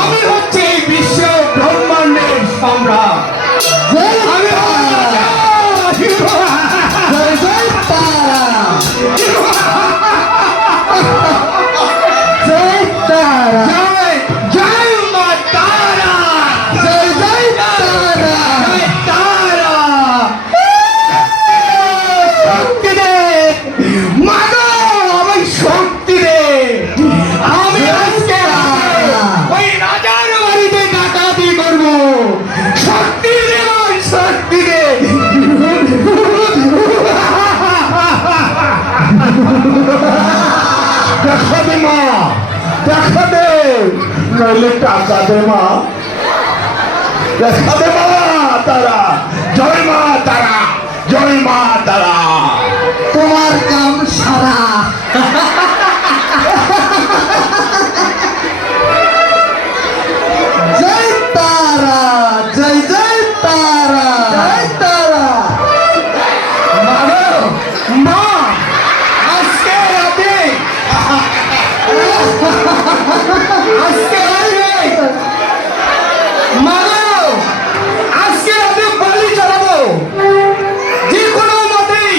আমি হচ্ছে এই বিশ্ব ব্রহ্মাণ্ডের সম্রাট। আমি দেখা দে, নইলে টাকা দে মা, দেখা দে মা তারা। জয় মা তারা, জয় মা তারা। তোমার কাম সারা। জয় তারা, জয় জয় তারা, জয় তারা। মা আজকে রাতে আজকে বলি চালাবো, যে কোনো মতেই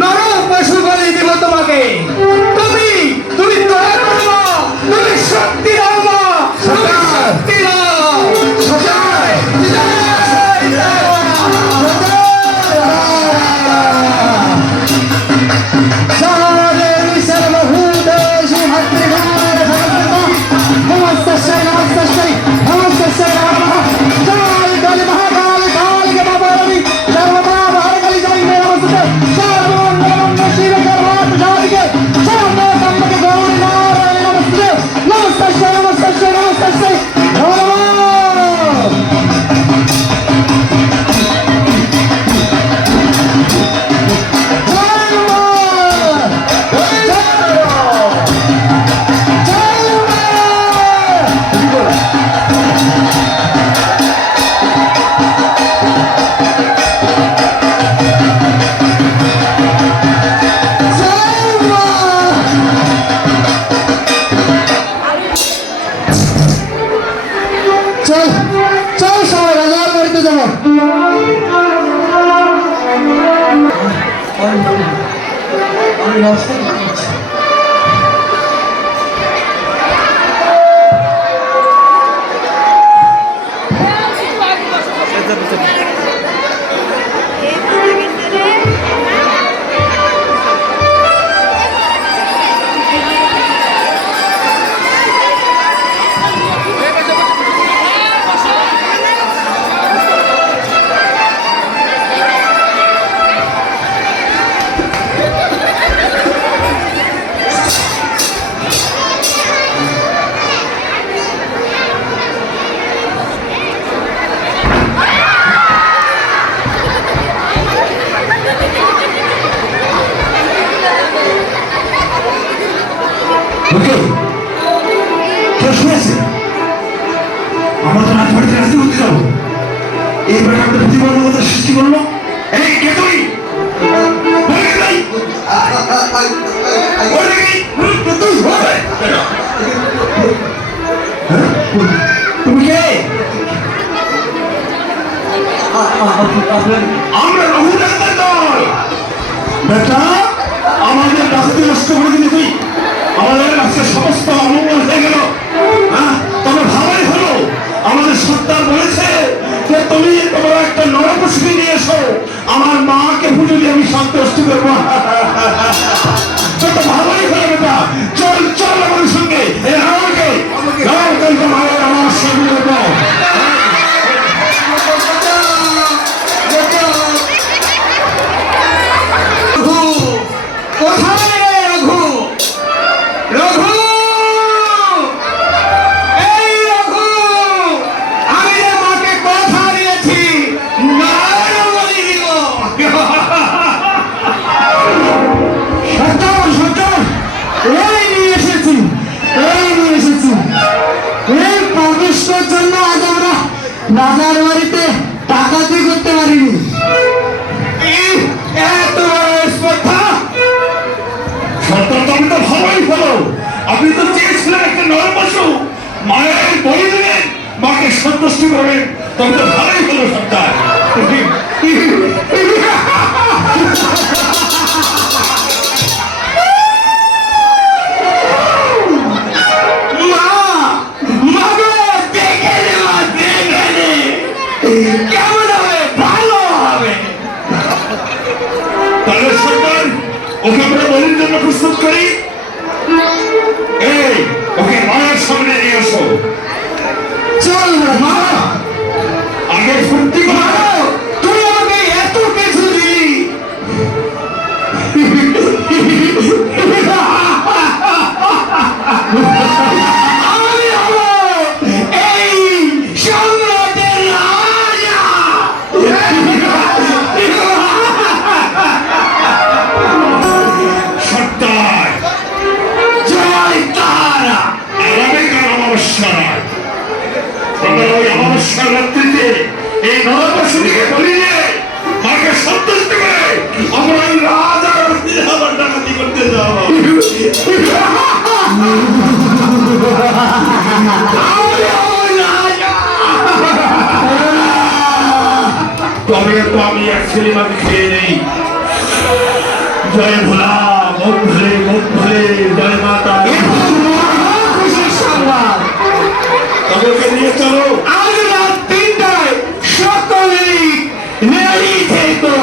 নর পশু বলি দিব তোমাকে। তুমি দয়া করো মা, তুমি শক্তি দাও মা, তুমি শক্তি দাও। চল চল সবাই রাজার বাড়িতে যাবো। আমরা তো রাজবাড়িতে রাজি হতে যাবো, এইবার একটা প্রতিবন্ধ মতো সৃষ্টি করলো। এই কে তুই? তুমি কে? আমরা রঘু ডাক্তার দল। বেটা আমাদের রাস্তা নষ্ট করে দিলি তুই, আমাদের আজকে সমস্ত অমঙ্গল হয়ে গেল। তবে ভালোই হলো, আমাদের সর্দার বলেছে যে তুমি তোমার একটা নরপশুকে নিয়ে এসো, আমার মাকে পুজো দিয়ে আমি সন্তুষ্ট করবো। ভালোই হলো বেটা, চল চল আমার সঙ্গে। আমাকে আমার সঙ্গে রাজার বাড়িতে ডাকাতি করতে পারিনি। এত বড় স্পর্ধা খুশি করবেন তবে তো ভালোই হলো সরকার। মা মা গো, দেখে নে মা, দেখে নে। কেমন হবে? ভালো হবে। তাহলে সরকার ওকে আমরা বলির জন্য প্রস্তুত করি। এই ওকে মায়ের সামনে নিয়ে আসো। চল মা, আগে ফুর্তি মা, করো। তুই আমাকে এত কিছু দিলি। আমি হব এই সম্রাটের রাজা। সরকার জয় তারা। আগামীকাল অমাবস্যা নয়, আমরা ওই অমাবস্যা রাত্রিতে এই নরবসতিকে বলি যে মাকে সন্তুষ্ট করে আমরা ওই রাজার আবার ডাকাতি করতে যাবো। তবে তো আমি এক ছেলেমাকে খেয়ে নেই। জয় ভোলা, মুখ ভুলে জয় মাতা। খুশির সংবাদ, তাদেরকে নিয়ে চলো। আজ রাত 3টায় সকলেই নেই থেকো।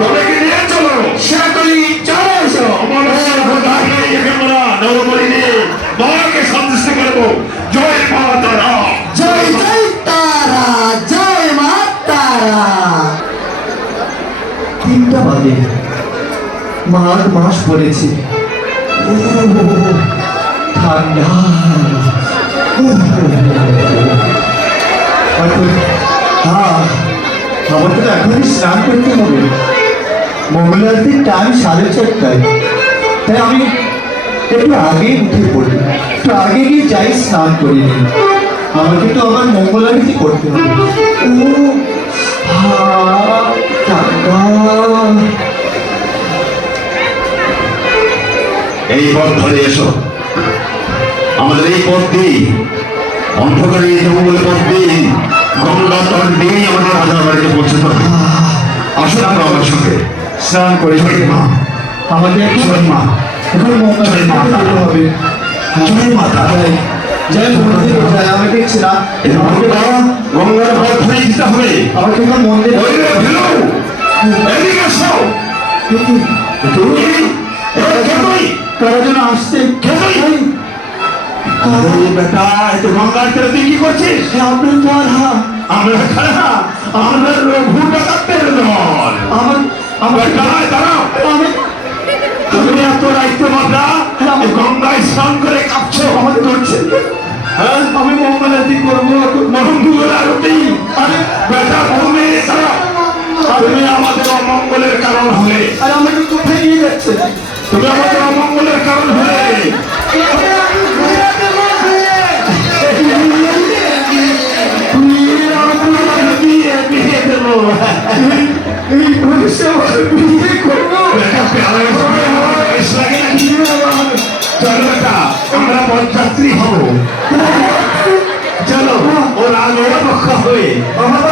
তাদেরকে নিয়ে চলো। সকলেই চলে এসো। অমাবস্যার কোথায় নেই আমরা নরবলিনে মাকে সন্তুষ্ট করবো। জয় মা তারা। জয় জয় তারা, জয় মা তারা। 3টা বাজে, মাঘ মাস পড়েছে। ঠান্ডা। আমার তো এখনই স্নান করতে হবে। মঙ্গলারতির টাইম 4:30টায়, তাই আমি একটু আগে উঠে পড়ি, একটু আগে গিয়ে যাই স্নান করে নিই। আমাকে তো আবার মঙ্গল আরতি করতে হবে। এই পথ ধরে এসো। আমাদের এই পথ দিয়ে অন্ধকারে এই জঙ্গলের পথ দিয়ে গঙ্গা তট দিয়েই আমাদের রাজার বাড়িতে পৌঁছতে হবে। আসো না আমার সঙ্গে স্নান করে মা। আমাদের জয় মা। এখন মঙ্গল জয় মাতা। হবে। জয় মাতা। জয় মন্দিরে যায়, আমি দেখছি না। গঙ্গার পথ ধরে দিতে হবে। আমাকে এখন মন্দিরে ওই রে ভিলু, এদিকে এসো। তুমি কারো যেন আসছে। বেটা এত গঙ্গার তীরে তুই কি করছিস? আপনার দ্বারা আমরা খারা, আমরা রঘু ডাকাতের দল। আমার আমার দাঁড়াও দাঁড়াও। আমি তুমি এত রাইতে মাত্রা গঙ্গায় স্নান করে কাঁপছো। আমাকে ধরছে। হ্যাঁ আমি মঙ্গল আরতি করবো। মঙ্গল আরতি। আরে বেটা তুমি দাঁড়াও। তুমি আমাদের অমঙ্গলের কারণ হলে, আর আমাকে কোথায় নিয়ে যাচ্ছে? তুমি আমাদের অমঙ্গলের কারণ হলে বিয়ে দেবো। এই বয়সে আমার বিয়ে করবো? বেটা পেয়ারের সঙ্গে আমার বয়স লাগে নাকি? চলো বেটা, আমরা বরযাত্রী হব। চলো ওর আগে পক্ষ হয়ে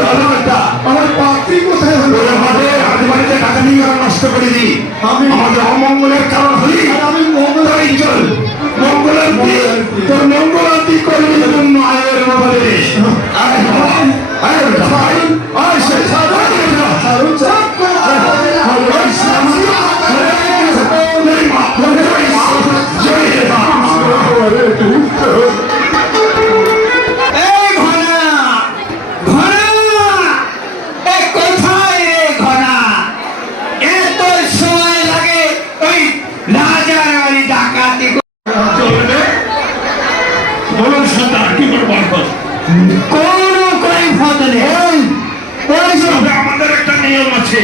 চলো বেটা। আমার পাত্রী কোথায় হলো? ওরা আমাদের রাজবাড়িতে টাকা নিয়ে ওরা নষ্ট করে দিই। আমি আমাদের অমঙ্গলের কারণ হলি। আর আমি মঙ্গল তাই চল মঙ্গলারতি, তোর মঙ্গলারতি করবি তোর মায়ের ব্যাপারে। আয় ভাই, আয় বেটা ভাই, আয় সে সাধারণ বেটা। আরো চাপ করে জয় মা, জয় মা, জয় মা। এই ঘনা, ঘনা, এ কোথায় রে ঘনা? এত সময় লাগে ওই রাজার বাড়ি ডাকাতি চলবে? বলুন সর্দার, কি করবো এখন? কোনো কৈফত নেই। তবে আমাদের একটা নিয়ম আছে।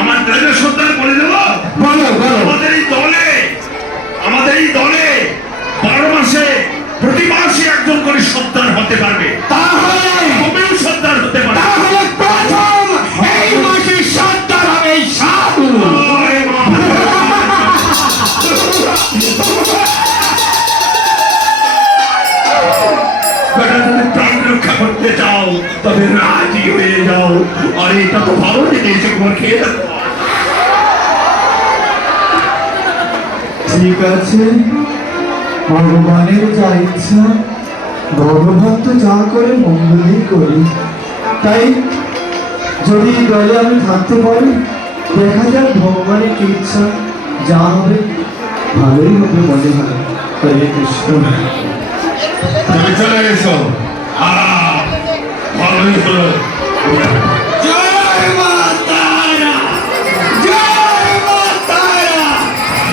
আমার দলের সর্দার বলে দেবো। বলো বলো। আমাদের এই দলে 12 মাসে প্রতি মাসে একজন করে সর্দার হতে পারবে। তাহলে তুমিও সর্দার হতে পারবে। তাহলে প্রথম এই মাসে সর্দার হবে সাধু। জয় মা। রাজি হয়ে যাও। আর এটা তো ভালো জিনিস, একবার খেয়ে দেখো। ঠিক আছে, ভগবানের যা ইচ্ছা, ভগবান তো যা করে মঙ্গলই করি। তাই যদি এই দলে আমি থাকতে পারি, দেখা যাক ভগবানের কি ইচ্ছা, যা হবে ভালোই হবে মনে হয়। হরে কৃষ্ণ। তুমি চলে গেছো, ভালোই হলো। জয় মা তারা, জয় মা তারা।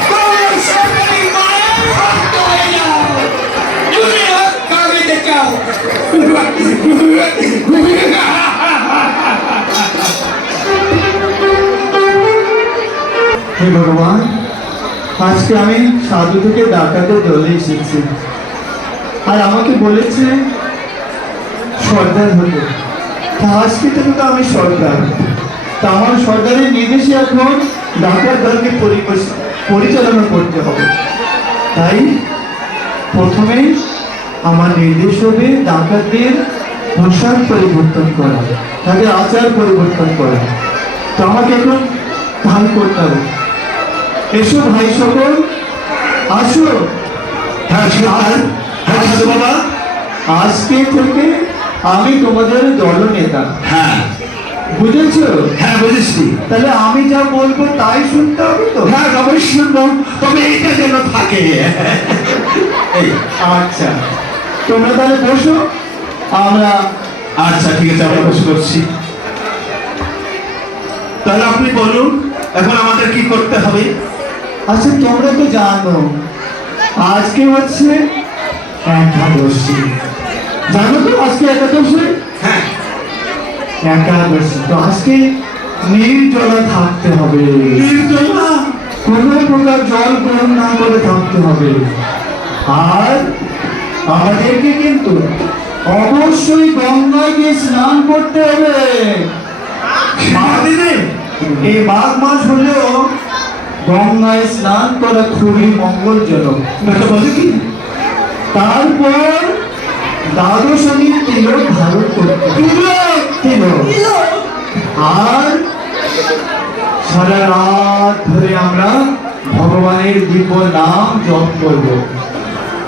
তোমরা সকলেই মায়ের ভক্ত হয়ে যাও। তুমি রক্ষা পেতে চাও। হে ভগবান, আজকে আমি সাধু থেকে ডাকাতের দলে এসেছি, আর আমাকে বলেছে সর্দার হতে। তা আজকে থেকে তো আমি সর্দার, তা আমার সর্দারের নির্দেশে এখন ডাকাত দলকে পরিচালনা করতে হবে। তাই প্রথমে আমার নির্দেশ হবে ডাকাতদের পোশাক পরিবর্তন করা, তাদের আচার পরিবর্তন করা। তো আমাকে এখন ধান করতে হবে। এসো ভাই সকল, আসো। হ্যাঁ সর্দার, হ্যাঁ সাধু বাবা। আজকে থেকে আমি তোমাদের দলনেতা, হ্যাঁ বুঝেছো? হ্যাঁ বুঝেছি। তাহলে আমি যা বলবো তাই শুনতে হবে তো? হ্যাঁ অবশ্যই শুনবো, তবে এইটা যেন থাকে। এই, আচ্ছা, তোমরা তাহলে বসো, আমরা আচ্ছা ঠিক আছে, আমরা বসে করছি। তাহলে আপনি বলুন এখন আমাদের কি করতে হবে। আচ্ছা তোমরা তো জানো আজকে হচ্ছে একাদশী, জানো তো আজকে একাদশী? হ্যাঁ একাদশী তো আজকে নির্জলা থাকতে হবে, নির্জলা? কোনো প্রকার জল গ্রহণ না করে থাকতে হবে। আর আমাদেরকে কিন্তু অবশ্যই গঙ্গায় গিয়ে স্নান করতে হবে। সারাদিনে? এই মাঘ মাস হলেও গঙ্গায় স্নান করা খুবই মঙ্গলজনক। এটা বলে কি? তারপর দ্বাদশী তিলক ধারণ করতে তিলক, আর সারা রাত ধরে আমরা ভগবানের দিব্য নাম জপ করব।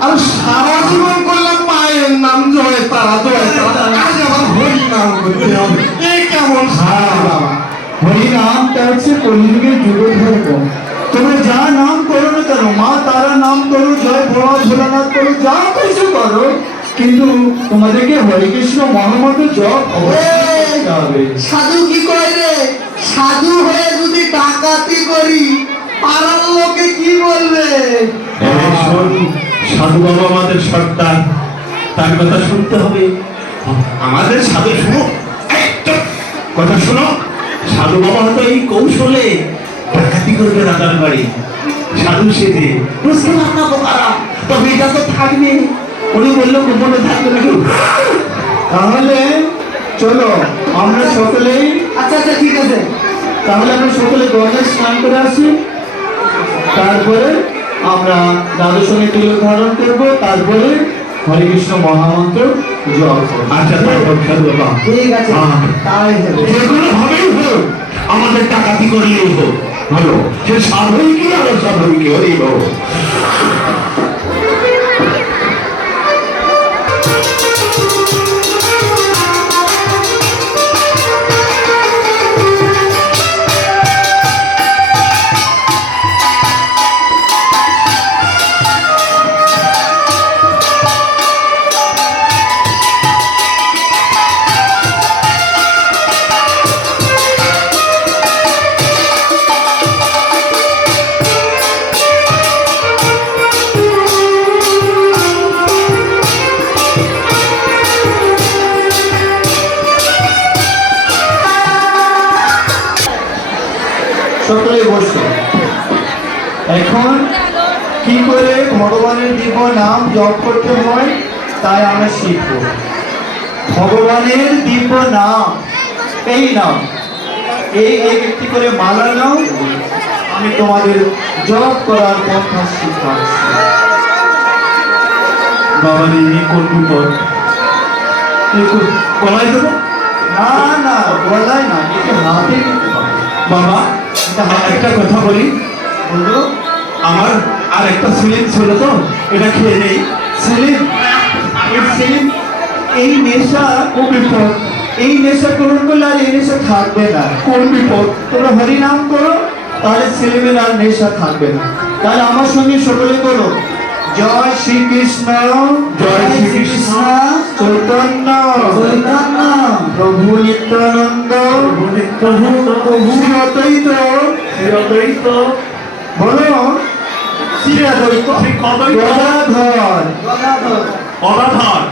আর সারা জীবন করলাম মায়ের নাম, জয় তারা জয় তারা, আজ আবার হরি নাম করতে হবে। এই কেমন সারা? হরি নামটা হচ্ছে কলিযুগের যুগ ধর্ম। তোমরা যা নাম করো না কেন, মা তারা নাম করো, জয় ভোলা ভোলানাথ করো, যা কিছু করো, কিন্তু তোমাদেরকে হরে কৃষ্ণ মহামন্ত্র জপ অবশ্যই করতে হবে। সাধু কি কয় রে? সাধু হয়ে যদি ডাকাতি করি পাড়ার লোকে কি বলবে? সাধু বাবা আমাদের সর্দার, তার কথা শুনতে হবে। আমাদের সাধু শুনো, এই চুপ, কথা শোনো। সাধু বাবা হয়তো এই কৌশলে ডাকাতি করবে দাদার বাড়ি, সাধু সেজে। বুঝতে পারলাম বোকারা, তবে এটা তো থাকবে। উনি বললো গোপনে থাকবে নাকি? তাহলে চলো আমরা সকলেই, আচ্ছা আচ্ছা ঠিক আছে। তাহলে আমরা সকলে গঙ্গায় স্নান করে আসি, তারপরে আমরা দ্বাদশী তিলক ধারণ করবো, তারপরে হরে কৃষ্ণ মহামন্ত্র জপ করবো। আচ্ছা তারপর সাধু বাবা ঠিক আছে, হ্যাঁ। তাই হবে। যেগুলো হবেই হোক, আমাদের ডাকাতি করলেই হোক, ভালো। সে সাধুই কি আর সাধুই কি, হরি হোক। সকলে বসো। এখন কি করে ভগবানের দিব্য নাম জপ করতে হয় তাই আমরা শিখব। ভগবানের দিব্য নাম, এই নাম, এই একটি করে মালা নাও, আমি তোমাদের জপ করার পন্থা শিখাচ্ছি। বাবা রে, কোন বিপদ! গলায় দেবো? গলায় না, একটু হাতে নিতে পারো। বাবা একটা কথা বলি, বলো। আমার আর একটা সিলিং ছিল তো, এটা খেয়ে নেই। সেলিম, এই সেলিম, এই নেশা ও বিপদ, এই নেশা গ্রহণ করলে আর এই নেশা থাকবে না। কোন বিপদ? তোমরা হরি নাম করো, তাহলে সেলিমের আর নেশা থাকবে না। তাহলে আমার সঙ্গে সকলে করো, জয় শ্রীকৃষ্ণ, জয় শ্রীকৃষ্ণ, চৈতন্য চৈতন্য প্রভু নিত্যানন্দ প্রভু প্রভু অদ্বৈত, শ্রী অদ্বৈত, বলো শ্রী অদ্বৈত শ্রী অদ্বৈত, গদাধর গদাধর গদাধর,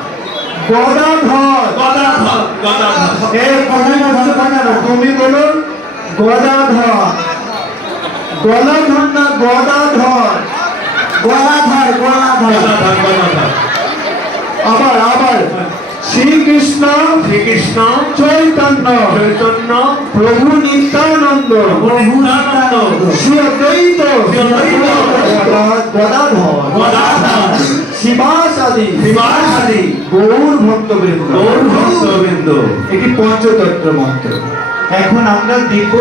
গদাধর গদাধর, গদাধর, তুমি বলো গদাধর, গদাধর না গদাধর, গদাধর গদাধর গদাধর, গদাধর। আবার আবার শ্রীকৃষ্ণ শ্রীকৃষ্ণ, চৈতন্য চৈতন্য, প্রভু নিত্যানন্দ প্রভু নিত্যানন্দ, শ্রী অদ্বৈত শ্রী অদ্বৈত, গদাধর গদাধর, শিবাসাদি শিবাসাদি, গৌর ভক্তবৃন্দ, গৌর ভক্তবৃন্দ। এটি পঞ্চতত্ত্ব মন্ত্র। এখন আমরা দেখব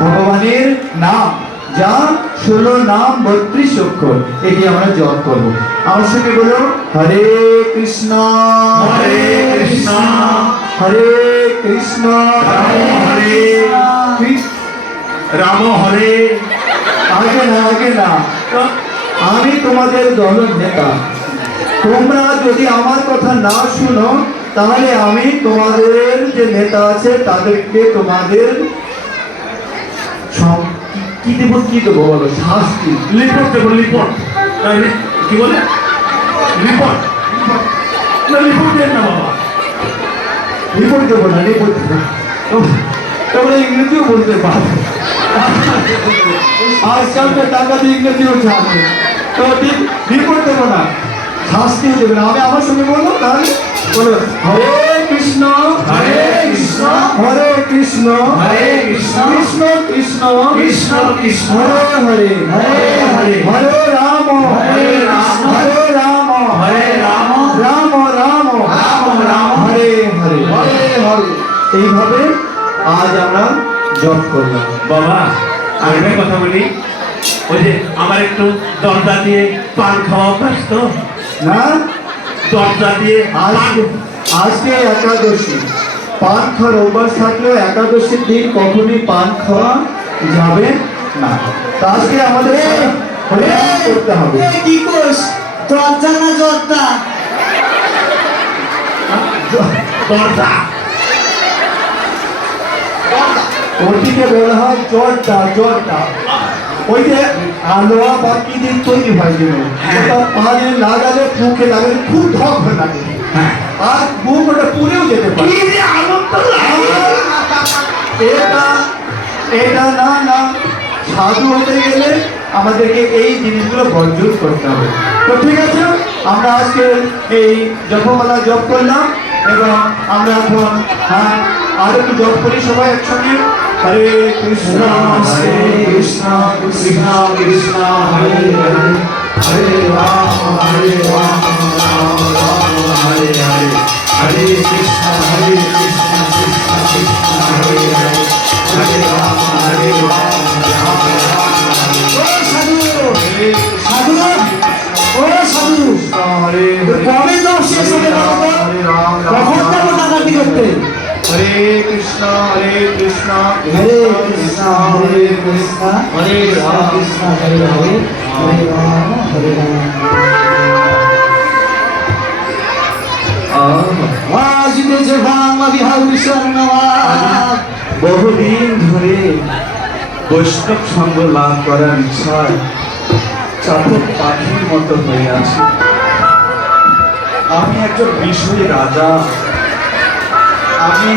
ভগবানের নাম, যা 16 নাম 32 অক্ষর, এটি আমরা জপ করব। আমার সঙ্গে বলো হরে কৃষ্ণ হরে কৃষ্ণ, হরে কৃষ্ণ রাম হরে, কৃষ্ণ। রাম হরে। আগে না, আগে না, আমি তোমাদের দলের নেতা। তোমরা যদি আমার কথা না শুনো, তাহলে আমি তোমাদের যে নেতা আছে তাদেরকে তোমাদের কি দেবো বলো, শাস্তি। লিপট দেবো, লিপট। কি বলে? লিপট না, লিপট দেন না বাবা। রিপোর্ট দেবো না, রিপোর্ট দেবো। তোমরা ইংরেজিও বলতে পারো, আজকালকার টাকা দিয়ে ইংরেজিও জানে, তো ঠিক রিপোর্ট দেবো না, শাস্তিও দেবে না। আমি আমার সঙ্গে বলবো, তাহলে বলো হরে কৃষ্ণ হরে কৃষ্ণ, হরে কৃষ্ণ হরে কৃষ্ণ, কৃষ্ণ কৃষ্ণ কৃষ্ণ কৃষ্ণ, হরে হরে হরে হরে, হরে রাম হরে রাম, হরে রাম হরে রাম, রাম রাম রাম রাম, হরে হরে হরে হরে। এইভাবে আজ আমরা জপ করলাম। বাবা আমি একটা কথা বলি, ওই যে আমার একটু দরজা দিয়ে পান খাওয়া অভ্যাস তো, না, দরজা দিয়ে আজকে আজকে একাদশী, পান খাওয়ার অভ্যাস থাকলেও একাদশীর দিন কখনই পান খাওয়া যাবে না। তা আজকে আমাদের হরে নাম করতে হবে। এ কি কোষ দরজা না জর্দা দরজা, ওটিকে বলা হয় জর্দা, জর্দা। ওই যে আলোয়া বা কি দিয়ে তৈরি হয় যেন, ওটা পানে লাগালে মুখে লাগালে খুব ধক লাগে, হ্যাঁ, আর মুখ ওটা পুড়েও যেতে পারে। কি যে আনন্দ লাগে। এটা এটা না না, সাধু হতে গেলে আমাদেরকে এই জিনিসগুলো বর্জন করতে হবে। তো ঠিক আছে, আমরা আজকে এই জপমালা জপ করলাম, এবং আমরা এখন আর একটু জপ করি সবাই একসঙ্গে। হরে কৃষ্ণ হরে কৃষ্ণ কৃষ্ণ কৃষ্ণ হরে হরে, হরে রাম হরে রাম রাম রাম হরে হরে, হরে কৃষ্ণ কৃষ্ণ কৃষ্ণ হরে হরে, হরে রাম হরে রাম রাম রাম ও সাধু সাধু ও সাধু হরে হরে, কবে জব শেষ হবে বলো তো? হরে রাম কখন যাবো ডাকাতি করতে? হরে কৃষ্ণ কৃষ্ণ হরে কৃষ্ণ হরে কৃষ্ণ হরে রাম কৃষ্ণ হরে হরে হরে রাম হরে রাম। আসিতেছে বাংলা বিহার স্বর্ণবাদ। বহুদিন ধরে বৈষ্ণব সঙ্গ লাভ করার ইচ্ছায় চাতক পাখির মতো হয়ে আছে। আমি একজন বিষয়ী রাজা, আমি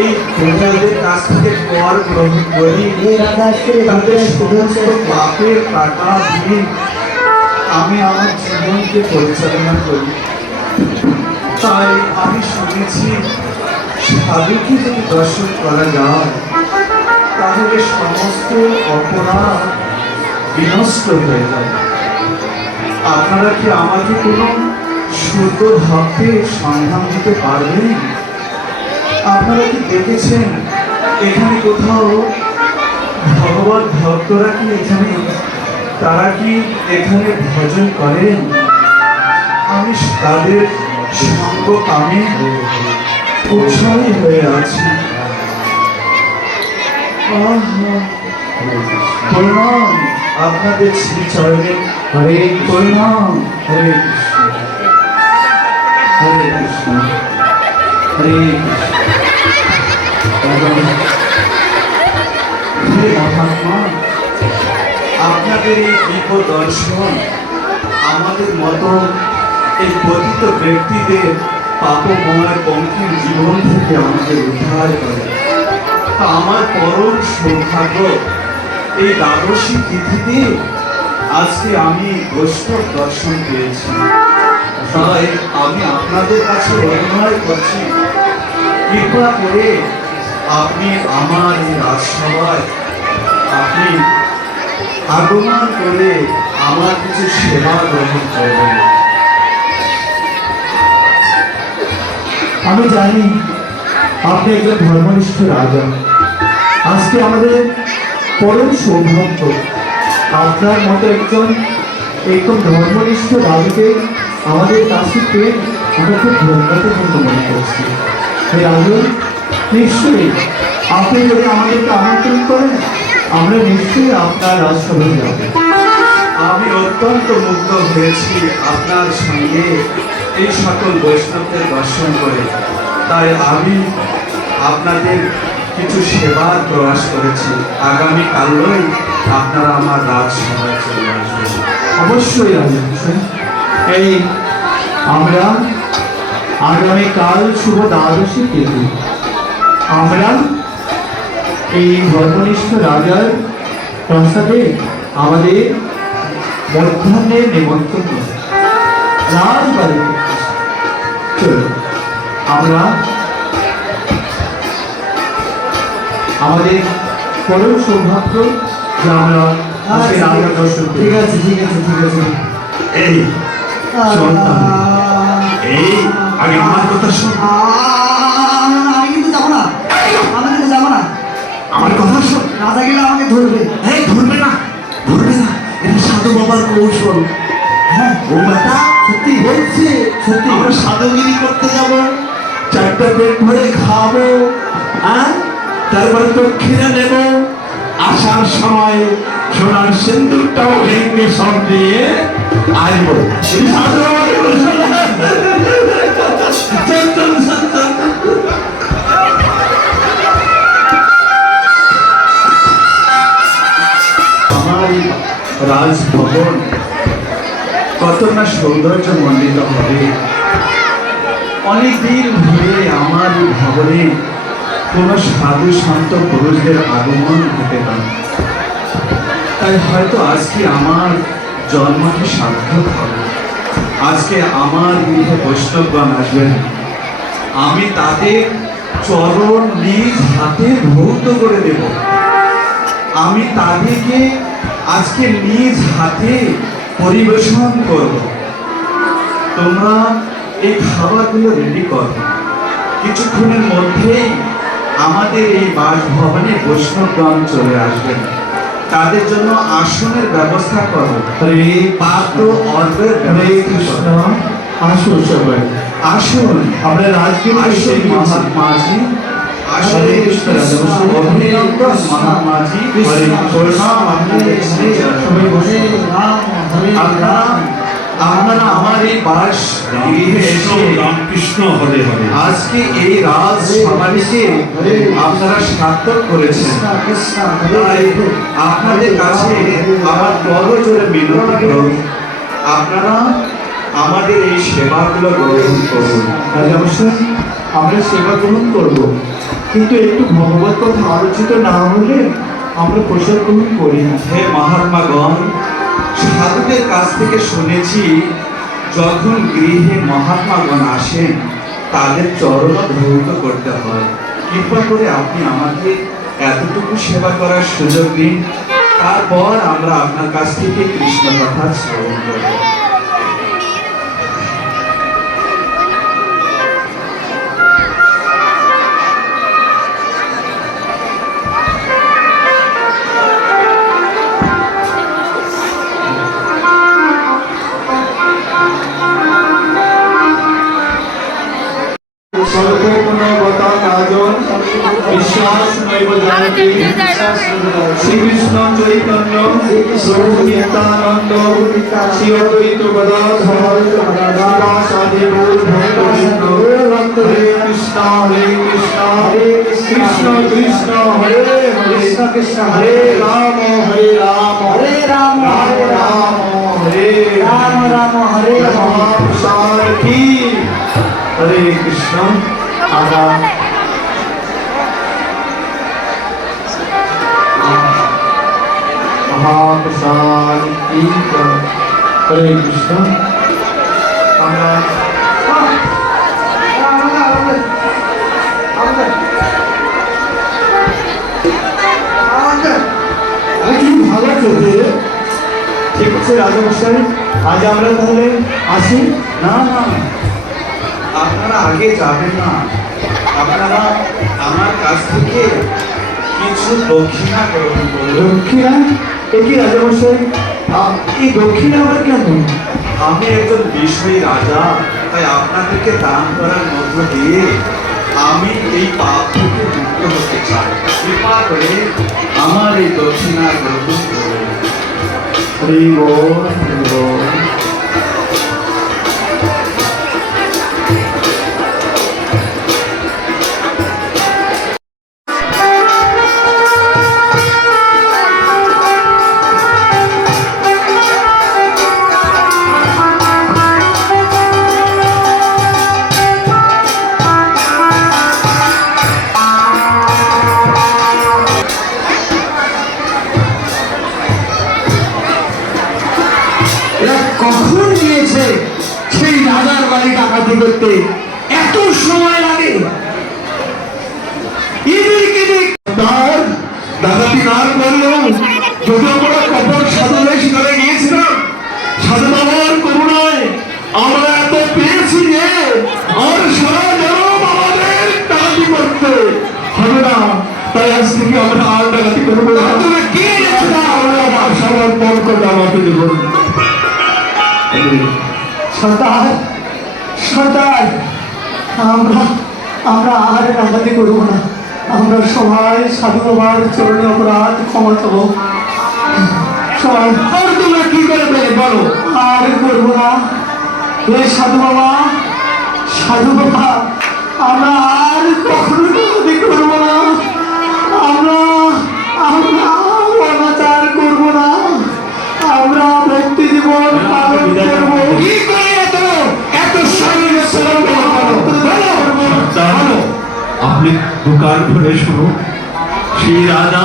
এই প্রজাদের কাছ থেকে কর গ্রহণ করি, এই রাজা আজকে তাদের সমস্ত পাপের টাকা দিয়ে আমি আমার জীবনকে পরিচালনা করি। তাই আমি শুনেছি সাধুকে যদি দর্শন করা যায়, তাহলে সমস্ত অপরাধ বিনষ্ট হয়ে যায়। আপনারা কি আমাকে কোনো শুদ্ধ ভক্তের সন্ধান দিতে পারবেন? আপনারা কি দেখেছেন এখানে কোথাও ভগবত ভক্তরা কি এখানে তারা কি এখানে ভজন করেন? আমি তাদের সঙ্গ কামে উৎসাহী হয়ে আছি। প্রণাম আপনাদের শ্রীচরণে, হরে প্রণাম। হরে কৃষ্ণ, হরে হে মহাত্মা, আপনাদের এই দিব্য দর্শন আমাদের মতো এই পতিত ব্যক্তিদের পাপময় পঙ্কিল জীবন থেকে আমাদের উদ্ধার করে। তা আমার পরম সৌভাগ্য এই দ্বাদশী তিথিতে আজকে আমি বৈষ্ণব দর্শন পেয়েছি। তাই আমি আপনাদের কাছে অনুরোধ করছি, কৃপা করে আপনি আমার এই রাজসভায় আপনি আগমন করে আমার কিছু সেবা গ্রহণ করবেন। আমি জানি আপনি একজন ধর্মনিষ্ঠ রাজা। আজকে আমাদের পরম সৌভাগ্য আপনার মতো একজন ধর্মনিষ্ঠ রাজাকে আমাদের কাছে পেয়ে আমরা খুব ধন্যবাদপূর্ণ মনে করছি। রাজু, নিশ্চয়ই আপনি যদি আমাদেরকে আমন্ত্রণ করেন আমরা নিশ্চয়ই আপনার রাজসভায় যাব। আমি অত্যন্ত মুগ্ধ হয়েছি আপনার সঙ্গে এই সকল বৈষ্ণবদের দর্শন করে। তাই আমি আপনাদের কিছু সেবার প্রয়াস করেছি। আগামীকালই আপনারা আমার রাজসভায় চলে আসবেন। অবশ্যই রাজু, এই আমরা আগামীকাল শুভ দ্বাদশী তিথি আমরা এই ধর্মনিষ্ঠ রাজার প্রাসাদে আমাদের মধ্যাহ্নের নিমন্ত্রণ রাজবাড়িতে চলো আমরা আমাদের পরম সৌভাগ্য যে আমরা আজকে রাজা দর্শন করি। ঠিক আছে ঠিক আছে ঠিক আছে। এই শোন তাহলে। এই আগে আমার কথা শোন, আমি কিন্তু যাবো না, আমি কিন্তু যাবো না। আমার কথা শোন। রাজা গেলে আমাকে ধরবে। এই ধরবে না, ধরবে না, এটা সাধু বাবার কৌশল। হ্যাঁ ও বেটা সত্যি বলছে, সত্যি আমরা সাধুগিরি করতে যাব, চারটা পেট ভরে খাবো, হ্যাঁ, তারপরে দক্ষিণা নেব, আসার সময় সোনার সিন্দুরটাও ভেঙে সব দিয়ে আসবো। এই সাধু বাবার কৌশল। চল, চল, চল, চল। আমার এই রাজভবন কত না সৌন্দর্য মণ্ডিত হবে। অনেকদিন ধরে আমার এই ভবনে কোনো সাধু সন্ত পুরুষদের আগমন হতে পারে, তাই হয়তো আজকে আমার জন্মটি সার্থক হবে। আজকে আমার গৃহে বৈষ্ণবগণ আসবেন, আমি তাদের চরণ নিজ হাতে ধৌত করে দেব। আমি তাদেরকে আজকে নিজ হাতে পরিবেশন করব। তোমরা এই খাবারগুলো রেডি করো। কিছুক্ষণের মধ্যেই আমাদের এই বাসভবনে বৈষ্ণবগণ চলে আসবেন। তাদের জন্য আসনের ব্যবস্থা করো, হরে পাত্র অর্বের হরে ব্যবস্থা কৃষ্ণ, করো। আসুন সবাই আসুন আমরা রাজগীর আসুন মহাত্মাজি, আসুন হরে কৃষ্ণ রাজামশাই। অভিনন্দন মহাত্মাজি। হরে প্রণাম আপনাদের সবাই বসে আপনারা আমার এই বাস গৃহে এসে রামকৃষ্ণ হরে হরে। আজকে এই রাজ সমাবেশে আপনারা সার্থক করেছেন। তাই আপনাদের কাছে আমার বড় জোরে বিনতি করুন, আপনারা আমাদের এই সেবাগুলো গ্রহণ করুন। রাজামশাই, আমরা সেবা গ্রহণ করব, কিন্তু একটু ভগবত কথা আলোচিত না হলে আমরা প্রসাদ গ্রহণ করি না। হে মহাত্মাগণ, সাধুদের কাছ থেকে শুনেছি যখন গৃহে মহাত্মাগণ আসেন তাদের চরণ ধৌত করতে হয়। কৃপা করে আপনি আমাকে এতটুকু সেবা করার সুযোগ দিন, তারপর আমরা আপনার কাছ থেকে কৃষ্ণ কথা শ্রবণ করব। বিশ্বাস নৈব জানতে শ্রীকৃষ্ণ চৈতন্য প্রভু নিত্যানন্দ শ্রী অদ্বৈত গদাধর শিবাসাদি গৌর ভক্তবৃন্দ হরে কৃষ্ণ কৃষ্ণ কৃষ্ণ হরে হরে কৃষ্ণ হরে রাম হরে রাম রাম হরে রাম রাম হরে রাম শান্তি হরে কৃষ্ণ আমরা মহাপ্রসান্তি হরে কৃষ্ণ আমরা কি ভালো খেতে ঠিক আছে রাজামশাই আজ আমরা তাহলে আসি না না, আপনারা আগে যাবেন না। আপনারা আমার কাছ থেকে কিছু দক্ষিণা গ্রহণ করুন। দক্ষিণা এ কি রাজামশাই এই দক্ষিণা আবার কেন? আমি একজন বিষয়ী রাজা, তাই আপনাদেরকে দান করার মধ্য দিয়ে আমি এই পাপ থেকে মুক্ত হতে চাই। কৃপা করে আমার এই দক্ষিণা গ্রহণ করুন। হরি বল হরি বল। এরা কখন গিয়েছে সেই রাজার বাড়ি ডাকাতি করতে? এত সময় লাগে? এদেরকে তার ডাকাতি না করলেও যদি আমরা কপট সাধনের শিকারে গিয়েছিলাম, সাধু বাবার করুণায় আমরা এত পেয়েছি যে আর সারা জনম আমাদের ডাকাতি করতে হবে না। তাই আজ থেকে আমরা আর ডাকাতি করবো না। তুমি কে আমরা আমার সবার মন করে আমাকে দেবো। সর্দার সর্দার আমরা আমরা আর ডাকাতি করবো না। আমরা সবাই সাধু বাবার চরণে অপরাধ ক্ষমা চাবো। সবাই আর তোমরা কি করবে বলো? আর করবো না। হে সাধু বাবা আমরা আর কখনো ডাকাতি করবো না। আমরা আমরা অনাচার করবো না। আমরা ব্যক্তি জীবন পালন করবো। কি করে এত শরীরে চলন বলো? আপনি দোকান ঘুরে শুনুন। সেই রাজা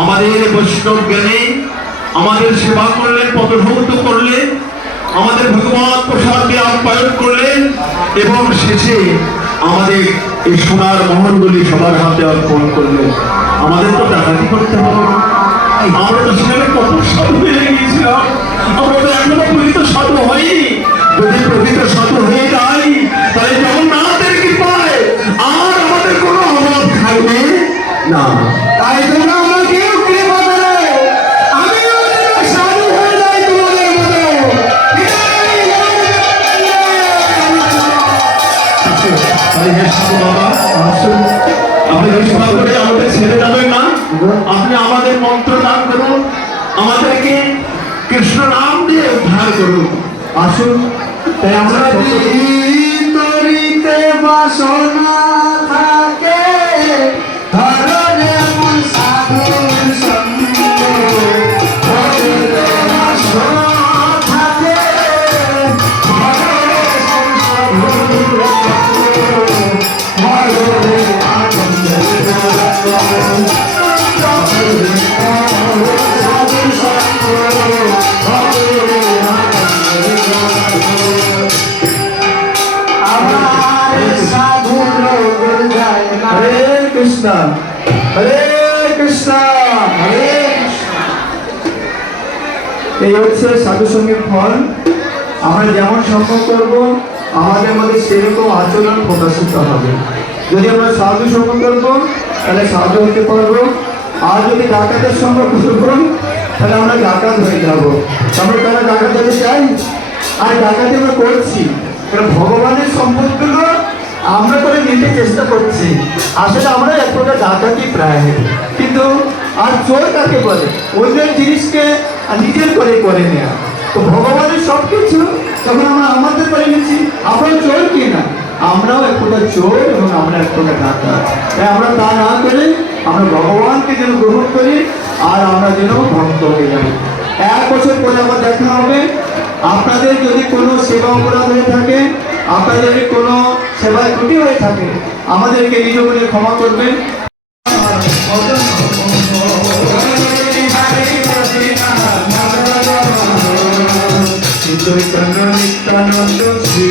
আমাদের বৈষ্ণব জ্ঞানে আমাদের সেবা করলেন, পদধৌত করলেন, আমাদের ভগবত প্রসাদকে আপ্যায়ন করলেন এবং শেষে আমাদের এই সোনার মহলগুলি সবার হাতে অর্পণ করলেন। আমাদের তো ডাকাতি করতে হবে না। আমরা তো সেখানে কত সাধু হয়ে গিয়েছিলাম, আমরা তো এখনো প্রকৃত সাধু হয়নি। যদি প্রকৃত সাধু হয়ে যাই তাহলে জগন্নাথের কৃপায় আর আমাদের কোনো অভাব থাকবে না। তাই জন্য আমাকেও কৃপা করো, আমিও যেন সাধু হয়ে যাই তোমাদের মতো। তাই হে সাধু বাবা, আসুন আপনি কৃপা করে আমাদের ছেড়ে যাবেন না। আপনি আমাদের মন্ত্র দান করুন, আমাদেরকে কৃষ্ণ নাম দিয়ে উদ্ধার করুন। আসুন তাই আমরা তরিতে বাসনা থাকে, ধরনে মন সাধুর সঙ্গ। তরিতে বাসনা থাকে, ধরনে মন সাধুর সঙ্গ। ধরনে আনন্দের রঙ্গ। ধরনে সাধুর সঙ্গ। ধরনে আনন্দের রঙ্গ। আমার সাধু লোক যায় না। হরে কৃষ্ণ হরে কৃষ্ণ হরে কৃষ্ণ। এই হচ্ছে সাধু সঙ্গের ফল। আমরা যেমন সঙ্গ করব আমাদের মধ্যে সেরকম আচরণ প্রকাশিত হবে। যদি আমরা সাধু সঙ্গ করব তাহলে সাধু হতে পারবো, আর যদি ডাকাতের সঙ্গ করব তাহলে আমরা ডাকাত হয়ে যাবো। আমরা তারা ডাকাত হতে চাই, আর ডাকাতি আমরা করছি। কারণ ভগবানের সম্পদগুলো আমরা করে নিতে চেষ্টা করছি। আসলে আমরা এক প্রকার ডাকাতি প্রায়, কিন্তু আর চোর কাকে বলে? অন্যের জিনিসকে নিজের করে নেওয়া। তো ভগবানের সব কিছু যখন আমরা আমাদের করে নিচ্ছি, আমরা চোর কি না? আমরাও এক প্রকার চোর এবং আমরা এক প্রকার ডাকাত। তাই আমরা তা না করে আমরা ভগবানকে যেন গ্রহণ করি, আর আমরা যেন ভক্ত হয়ে যাই। 1 বছর পরে আবার দেখা হবে। আপনাদের যদি কোনো সেবা অপরাধ হয়ে থাকে, আপনাদের যদি কোনো সেবায় ত্রুটি হয়ে থাকে, আমাদেরকে নিজ বলে ক্ষমা করবেন। নিত্যানন্দ শ্রী